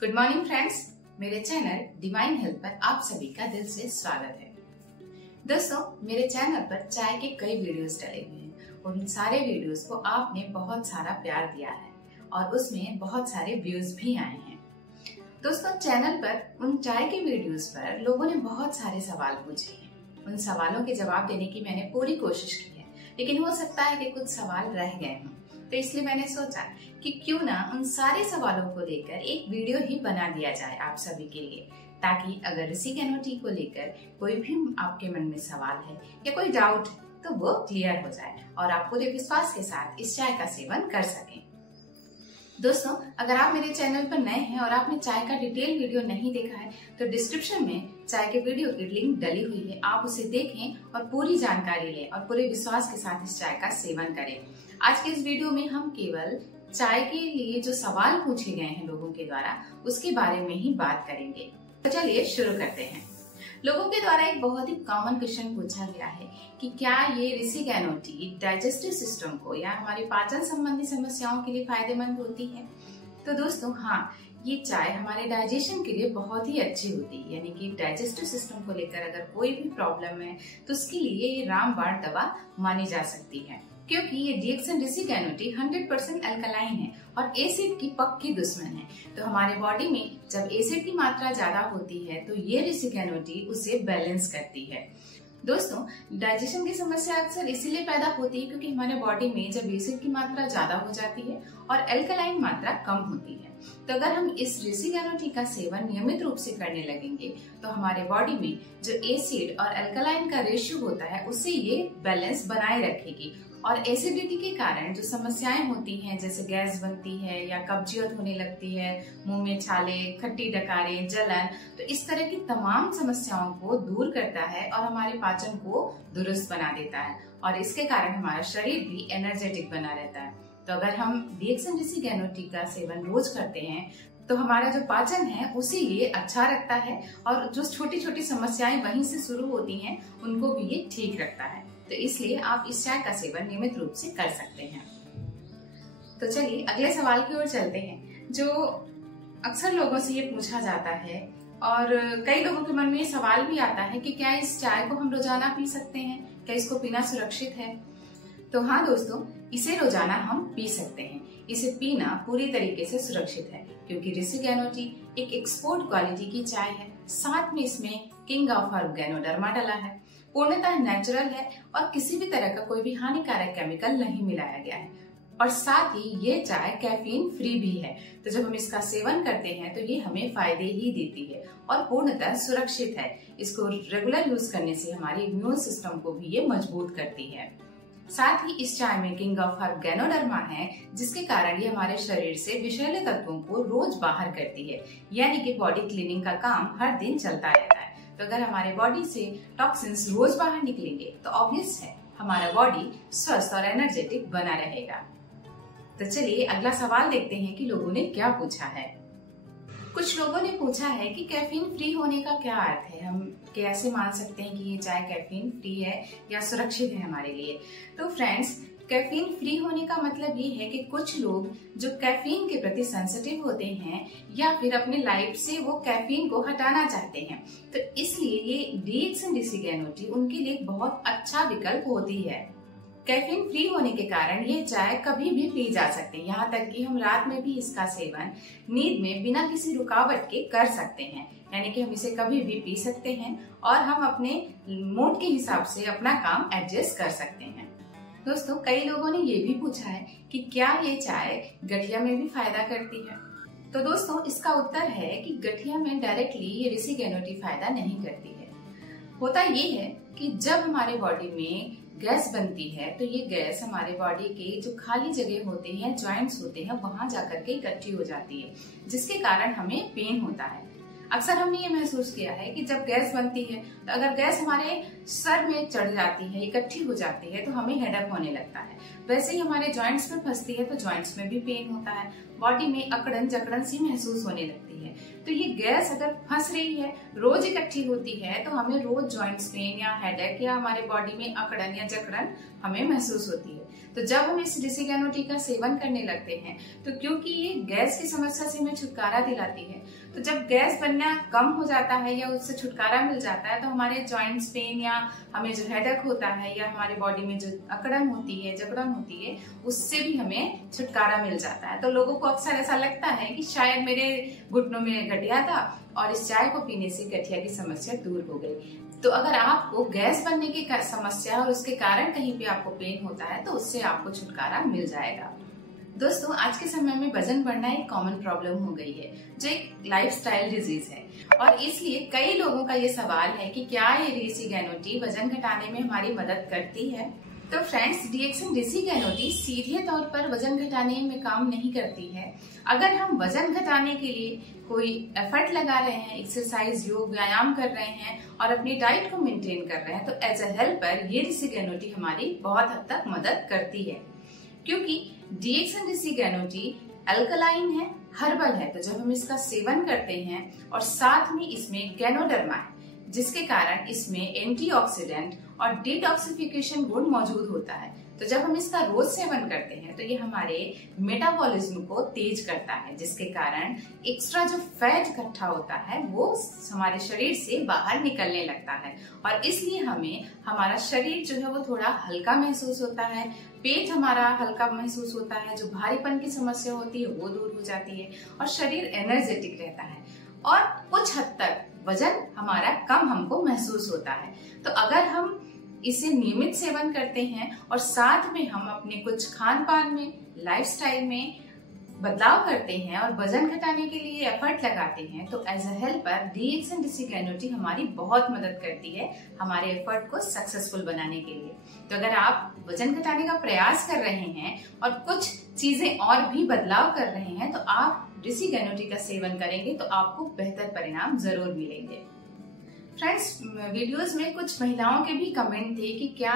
Good morning friends, मेरे channel divine health पर आप सभी का दिल से स्वागत है। दोस्तों, मेरे चैनल पर चाय के कई वीडियोस डले हुए हैं और उन सारे वीडियोस को आपने बहुत सारा प्यार दिया है और उसमें बहुत सारे व्यूज भी आए हैं। दोस्तों, चैनल पर उन चाय के वीडियोस पर लोगों ने बहुत सारे सवाल पूछे हैं। उन सवालों के जवाब देने की मैंने पूरी कोशिश की है, लेकिन हो सकता है कि कुछ सवाल रह गए हों, तो इसलिए मैंने सोचा कि क्यों ना उन सारे सवालों को लेकर एक वीडियो ही बना दिया जाए आप सभी के लिए, ताकि अगर ऋषि गैनो को लेकर कोई भी आपके मन में सवाल है या कोई डाउट है तो वो क्लियर हो जाए और आप पूरे विश्वास के साथ इस चाय का सेवन कर सकें। दोस्तों, अगर आप मेरे चैनल पर नए हैं और आपने चाय का डिटेल वीडियो नहीं देखा है तो डिस्क्रिप्शन में चाय के वीडियो की लिंक डली हुई है, आप उसे देखें और पूरी जानकारी लें और पूरे विश्वास के साथ इस चाय का सेवन करें। आज के इस वीडियो में हम केवल चाय के लिए जो सवाल पूछे गए हैं लोगों के द्वारा उसके बारे में ही बात करेंगे। तो चलिए शुरू करते हैं। लोगों के द्वारा एक बहुत ही कॉमन क्वेश्चन पूछा गया है कि क्या ये ऋषि गैनो टी डाइजेस्टिव सिस्टम को या हमारे पाचन संबंधी समस्याओं के लिए फायदेमंद होती है। तो दोस्तों, हाँ, ये चाय हमारे डाइजेशन के लिए बहुत ही अच्छी होती है, यानी कि डाइजेस्टिव सिस्टम को लेकर अगर कोई भी प्रॉब्लम है तो उसके लिए ये रामबाण दवा मानी जा सकती है, क्योंकि ये डीएक्सन ऋषि गैनो टी 100% अल्कलाइन है और एसिड की पक्की दुश्मन है। तो हमारे बॉडी में जब एसिड की मात्रा ज्यादा होती है तो ये ऋषि गैनो टी उसे बैलेंस करती है। दोस्तों, डाइजेशन की समस्या अक्सर इसीलिए पैदा होती है क्योंकि हमारे बॉडी में जब एसिड की मात्रा ज्यादा हो जाती है और अल्कलाइन मात्रा कम होती है। तो अगर हम इस ऋषि गैनो टी का सेवन नियमित रूप से करने लगेंगे तो हमारे बॉडी में जो एसिड और अल्कलाइन का रेशियो होता है उससे ये बैलेंस बनाए रखेगी और एसिडिटी के कारण जो समस्याएं होती हैं, जैसे गैस बनती है या कब्जियत होने लगती है, मुंह में छाले, खट्टी डकारें, जलन, तो इस तरह की तमाम समस्याओं को दूर करता है और हमारे पाचन को दुरुस्त बना देता है और इसके कारण हमारा शरीर भी एनर्जेटिक बना रहता है। तो अगर हम डीएक्सन ऋषि गैनो टी का सेवन रोज करते हैं तो हमारा जो पाचन है उसे ये अच्छा रखता है और जो छोटी छोटी समस्याएं वहीं से शुरू होती हैं उनको भी ये ठीक रखता है। तो इसलिए आप इस चाय का सेवन नियमित रूप से कर सकते हैं। तो चलिए अगले सवाल की ओर चलते हैं, जो अक्सर लोगों से ये पूछा जाता है और कई लोगों के मन में ये सवाल भी आता है कि क्या इस चाय को हम रोजाना पी सकते हैं, क्या इसको पीना सुरक्षित है। तो हाँ दोस्तों, इसे रोजाना हम पी सकते हैं। इसे पीना पूरी तरीके से सुरक्षित है क्योंकि ऋषि गैनो टी एक एक्सपोर्ट क्वालिटी की चाय है, साथ में इसमें किंग ऑफ हर्ब गैनोडर्मा डला है, पूर्णतः नेचुरल है और किसी भी तरह का कोई भी हानिकारक केमिकल नहीं मिलाया गया है और साथ ही ये चाय कैफीन फ्री भी है। तो जब हम इसका सेवन करते हैं तो ये हमें फायदे ही देती है और पूर्णतः सुरक्षित है। इसको रेगुलर यूज करने से हमारे इम्यून सिस्टम को भी ये मजबूत करती है। साथ ही इस चाय में किंग ऑफ हर्ब गैनोडर्मा है, जिसके कारण ये हमारे शरीर से विषैले तत्वों को रोज बाहर करती है, यानी कि बॉडी क्लीनिंग का काम हर दिन चलता रहता है। तो अगर हमारे बॉडी से टॉक्सिन्स रोज बाहर निकलेंगे तो ऑब्वियस है हमारा बॉडी स्वस्थ और एनर्जेटिक बना रहेगा। तो चलिए अगला सवाल देखते हैं कि लोगों ने क्या पूछा है। कुछ लोगों ने पूछा है कि कैफीन फ्री होने का क्या अर्थ है, हम कैसे मान सकते हैं कि ये चाय कैफीन फ्री है या सुरक्षित है हमारे लिए। तो फ्रेंड्स, कैफीन फ्री होने का मतलब ये है कि कुछ लोग जो कैफीन के प्रति सेंसिटिव होते हैं या फिर अपने लाइफ से वो कैफीन को हटाना चाहते हैं, तो इसलिए ये डीएक्सन ऋषि गैनो टी उनके लिए एक बहुत अच्छा विकल्प होती है। कैफीन फ्री होने के कारण ये चाय कभी भी पी जा सकती है, यहाँ तक कि हम रात में भी इसका सेवन नींद में बिना किसी रुकावट के कर सकते हैं, यानी कि हम इसे कभी भी पी सकते हैं और हम अपने मूड के हिसाब से अपना काम एडजस्ट कर सकते हैं। दोस्तों, कई लोगों ने ये भी पूछा है कि क्या ये चाय गठिया में भी फायदा करती है। तो दोस्तों, इसका उत्तर है कि गठिया में डायरेक्टली ये ऋषि गैनो टी फायदा नहीं करती है। होता ये है कि जब हमारे बॉडी में गैस बनती है तो ये गैस हमारे बॉडी के जो खाली जगह होते हैं, जॉइंट्स होते हैं, वहां जाकर के इकट्ठी हो जाती है, जिसके कारण हमें पेन होता है। अक्सर हमने ये महसूस किया है कि जब गैस बनती है तो अगर गैस हमारे सर में चढ़ जाती है, इकट्ठी हो जाती है, तो हमें हेडेक होने लगता है। वैसे ही हमारे जॉइंट्स में फंसती है तो जॉइंट्स में भी पेन होता है, बॉडी में अकड़न जकड़न सी महसूस होने लगती है। तो ये गैस अगर फंस रही है, रोज इकट्ठी होती है, तो हमें रोज जॉइंट्स पेन या हेडेक या हमारे बॉडी में अकड़न या जकड़न हमें महसूस होती है। तो जब हम इस डिसिगैनो टी का सेवन करने लगते हैं तो क्योंकि ये गैस की समस्या से हमें छुटकारा दिलाती है, तो जब गैस बनना कम हो जाता है या उससे छुटकारा मिल जाता है तो हमारे जॉइंट्स पेन या हमें जो हेडेक होता है या हमारे बॉडी में जो अकड़न होती है, जकड़न होती है, उससे भी हमें छुटकारा मिल जाता है। तो लोगों को अक्सर ऐसा लगता है कि शायद मेरे घुटनों में गठिया था और इस चाय को पीने से गठिया की समस्या दूर हो गई। तो अगर आपको गैस बनने की समस्या और उसके कारण कहीं पे आपको पेन होता है तो उससे आपको छुटकारा मिल जाएगा। दोस्तों, आज के समय में वजन बढ़ना एक कॉमन प्रॉब्लम हो गई है जो एक लाइफस्टाइल डिजीज है और इसलिए कई लोगों का ये सवाल है कि क्या ये डिसिगैनो टी वजन घटाने में हमारी मदद करती है। तो फ्रेंड्स, डीएक्सन डिसिगैनो टी सीधे तौर पर वजन घटाने में काम नहीं करती है। अगर हम वजन घटाने के लिए कोई एफर्ट लगा रहे हैं, एक्सरसाइज, योग, व्यायाम कर रहे हैं और अपनी डाइट को मेंटेन कर रहे हैं तो एज अ हेल्पर ये डिसिगैनो टी हमारी बहुत हद तक मदद करती है, क्योंकि डीएक्सन डिसिगैनो टी अल्कलाइन है, हर्बल है। तो जब हम इसका सेवन करते हैं और साथ में इसमें गैनोडर्मा है जिसके कारण इसमें एंटीऑक्सीडेंट और डिटॉक्सिफिकेशन गुण मौजूद होता है, तो जब हम इसका रोज सेवन करते हैं तो ये हमारे मेटाबॉलिज्म को तेज करता है जिसके कारण एक्स्ट्रा जो फैट इकट्ठा होता है वो हमारे शरीर से बाहर निकलने लगता है और इसलिए हमें हमारा शरीर जो है वो थोड़ा हल्का महसूस होता है, पेट हमारा हल्का महसूस होता है, जो भारीपन की समस्या होती है वो दूर हो जाती है और शरीर एनर्जेटिक रहता है और कुछ हद तक वजन हमारा कम हमको महसूस होता है। तो अगर हम इसे नियमित सेवन करते हैं और साथ में हम अपने कुछ खान पान में, लाइफस्टाइल में बदलाव करते हैं और वजन घटाने के लिए एफर्ट लगाते हैं तो एज अ हेल्पर डीएक्सन डिसिगैनो टी हमारी बहुत मदद करती है हमारे एफर्ट को सक्सेसफुल बनाने के लिए। तो अगर आप वजन घटाने का प्रयास कर रहे हैं और कुछ चीजें और भी बदलाव कर रहे हैं तो आप डिसिगैनो टी का सेवन करेंगे तो आपको बेहतर परिणाम जरूर मिलेंगे। फ्रेंड्स, वीडियोस में कुछ महिलाओं के भी कमेंट थे कि क्या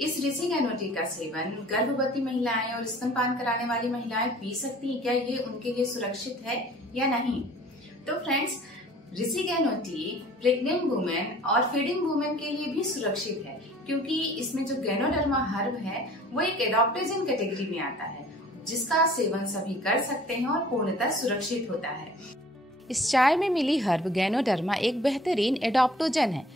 इस डिसिगैनो टी का सेवन गर्भवती महिलाएं और स्तनपान कराने वाली महिलाएं पी सकती हैं, क्या ये उनके लिए सुरक्षित है या नहीं। तो फ्रेंड्स, डिसिगैनो टी प्रेग्नेंट वुमेन और फीडिंग वुमेन के लिए भी सुरक्षित है क्योंकि इसमें जो गैनोडर्मा हर्ब है वो एक एडॉप्टोजन कैटेगरी में आता है जिसका सेवन सभी कर सकते हैं और पूर्णतः सुरक्षित होता है। इस चाय में मिली हर्ब गैनोडर्मा एक बेहतरीन एडॉप्टोजन है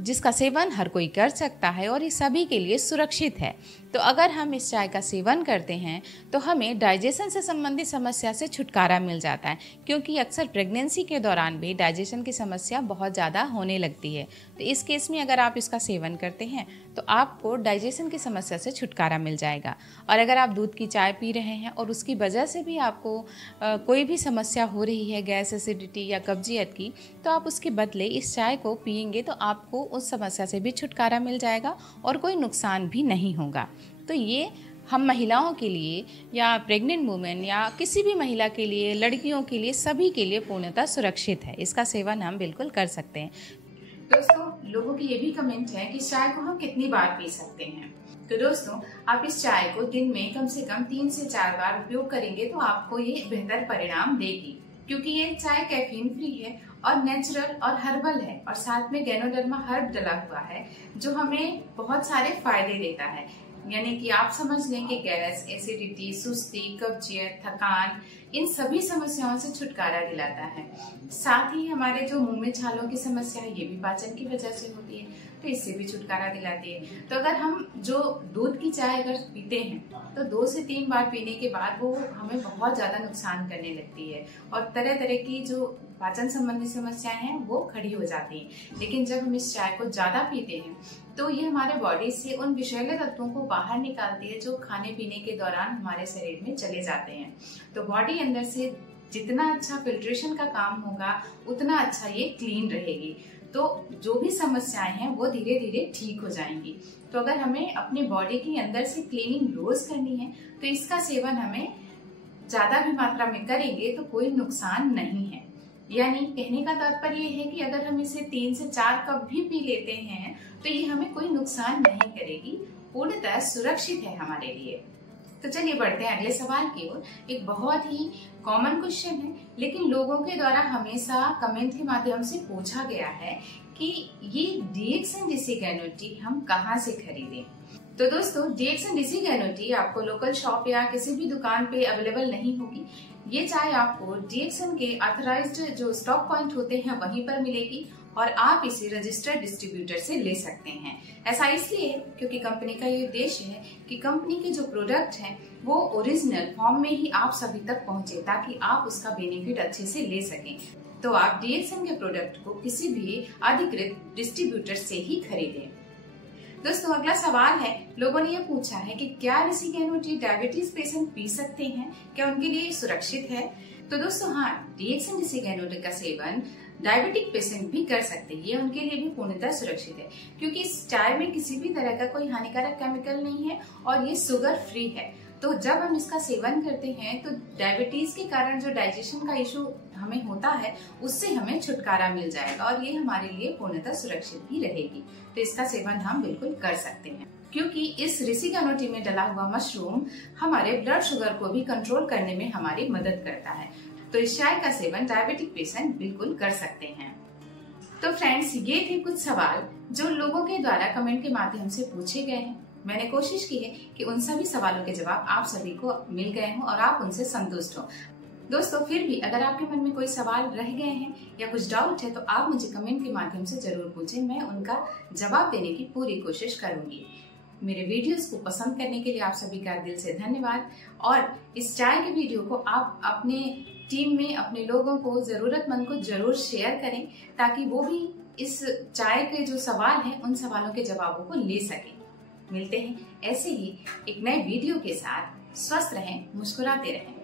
जिसका सेवन हर कोई कर सकता है और ये सभी के लिए सुरक्षित है। तो अगर हम इस चाय का सेवन करते हैं तो हमें डाइजेशन से संबंधित समस्या से छुटकारा मिल जाता है क्योंकि अक्सर प्रेगनेंसी के दौरान भी डाइजेशन की समस्या बहुत ज़्यादा होने लगती है। तो इस केस में अगर आप इसका सेवन करते हैं तो आपको डाइजेशन की समस्या से छुटकारा मिल जाएगा। और अगर आप दूध की चाय पी रहे हैं और उसकी वजह से भी आपको कोई भी समस्या हो रही है, गैस, एसिडिटी या कब्जियत की, तो आप उसके बदले इस चाय को पिएंगे तो आपको उस समस्या से भी छुटकारा मिल जाएगा और कोई नुकसान भी नहीं होगा। तो ये हम महिलाओं के लिए या प्रेग्नेंट वुमेन या किसी भी महिला के लिए, लड़कियों के लिए, सभी के लिए पूर्णतः सुरक्षित है। इसका सेवन हम बिल्कुल कर सकते हैं। दोस्तों, लोगों की ये भी कमेंट है कि चाय को हम कितनी बार पी सकते हैं। तो दोस्तों, आप इस चाय को दिन में कम से कम 3 से 4 बार उपयोग करेंगे तो आपको ये बेहतर परिणाम देगी क्योंकि ये चाय कैफीन फ्री है और नेचुरल और हर्बल है और साथ में गैनोडर्मा हर्ब डला हुआ है जो हमें बहुत सारे फायदे देता है। यानी कि आप समझ लें कि गैस, एसिडिटी, सुस्ती, कब्जियत, थकान, इन सभी समस्याओं से छुटकारा दिलाता है। साथ ही हमारे जो मुंह में छालों की समस्या है ये भी पाचन की वजह से होती है तो इससे भी छुटकारा दिलाती है। तो अगर हम जो दूध की चाय अगर पीते हैं तो 2 से 3 बार पीने के बाद वो हमें बहुत ज्यादा नुकसान करने लगती है और तरह तरह की जो पाचन संबंधी समस्याएं हैं वो खड़ी हो जाती हैं। लेकिन जब हम इस चाय को ज्यादा पीते हैं तो ये हमारे बॉडी से उन विषैले तत्वों को बाहर निकालती है जो खाने पीने के दौरान हमारे शरीर में चले जाते हैं। तो बॉडी अंदर से जितना अच्छा फिल्ट्रेशन का काम होगा उतना अच्छा ये क्लीन रहेगी, तो जो भी समस्याएं हैं वो धीरे धीरे ठीक हो जाएंगी। तो अगर हमें अपने बॉडी की अंदर से क्लीनिंग रोज करनी है तो इसका सेवन हमें ज्यादा भी मात्रा में करेंगे तो कोई नुकसान नहीं है। यानी कहने का तात्पर्य है कि अगर हम इसे 3 से 4 कप भी पी लेते हैं तो ये हमें कोई नुकसान नहीं करेगी, पूर्णतः सुरक्षित है हमारे लिए। तो चलिए बढ़ते हैं अगले सवाल की ओर। एक बहुत ही कॉमन क्वेश्चन है लेकिन लोगों के द्वारा हमेशा कमेंट के माध्यम से पूछा गया है कि ये डीएक्सन डिसिगैनो टी हम कहाँ से खरीदें। तो दोस्तों, DXN गैनो टी आपको लोकल शॉप या किसी भी दुकान पे अवेलेबल नहीं होगी। ये चाय आपको DXN के ऑथराइज्ड जो स्टॉक पॉइंट होते हैं वहीं पर मिलेगी और आप इसे रजिस्टर्ड डिस्ट्रीब्यूटर से ले सकते हैं। ऐसा इसलिए है क्योंकि कंपनी का ये उद्देश्य है कि कंपनी के जो प्रोडक्ट हैं वो ओरिजिनल फॉर्म में ही आप सभी तक पहुंचे, ताकि आप उसका बेनिफिट अच्छे से ले सकें। तो आप DXN के प्रोडक्ट को किसी भी अधिकृत डिस्ट्रीब्यूटर से ही खरीदें। दोस्तों, अगला सवाल है, लोगों ने ये पूछा है कि क्या ऋषि गैनो टी डायबिटीज पेशेंट पी सकते हैं, क्या उनके लिए सुरक्षित है? तो दोस्तों हाँ, DXN ऋषि गैनो टी का सेवन डायबिटिक पेशेंट भी कर सकते हैं। ये उनके लिए भी पूर्णतः सुरक्षित है क्योंकि इस चाय में किसी भी तरह का कोई हानिकारक केमिकल नहीं है और ये शुगर फ्री है। तो जब हम इसका सेवन करते हैं तो डायबिटीज के कारण जो डाइजेशन का इशू हमें होता है उससे हमें छुटकारा मिल जाएगा और ये हमारे लिए पूर्णतः सुरक्षित भी रहेगी। तो इसका सेवन हम बिल्कुल कर सकते हैं क्योंकि इस ऋषि गैनो टी में डला हुआ मशरूम हमारे ब्लड शुगर को भी कंट्रोल करने में हमारी मदद करता है। तो इस चाय का सेवन डायबिटिक पेशेंट बिल्कुल कर सकते हैं। तो फ्रेंड्स, ये थे कुछ सवाल जो लोगों के द्वारा कमेंट के माध्यम से पूछे गए हैं। मैंने कोशिश की है कि उन सभी सवालों के जवाब आप सभी को मिल गए हों और आप उनसे संतुष्ट हो। दोस्तों, फिर भी अगर आपके मन में कोई सवाल रह गए हैं या कुछ डाउट है तो आप मुझे कमेंट के माध्यम से जरूर पूछें। मैं उनका जवाब देने की पूरी कोशिश करूंगी। मेरे वीडियोस को पसंद करने के लिए आप सभी का दिल से धन्यवाद और इस चाय के वीडियो को आप अपने टीम में अपने लोगों को, जरूरतमंद को जरूर शेयर करें ताकि वो भी इस चाय के जो सवाल हैं उन सवालों के जवाबों को ले सकें। मिलते हैं ऐसे ही एक नए वीडियो के साथ। स्वस्थ रहें, मुस्कुराते रहें।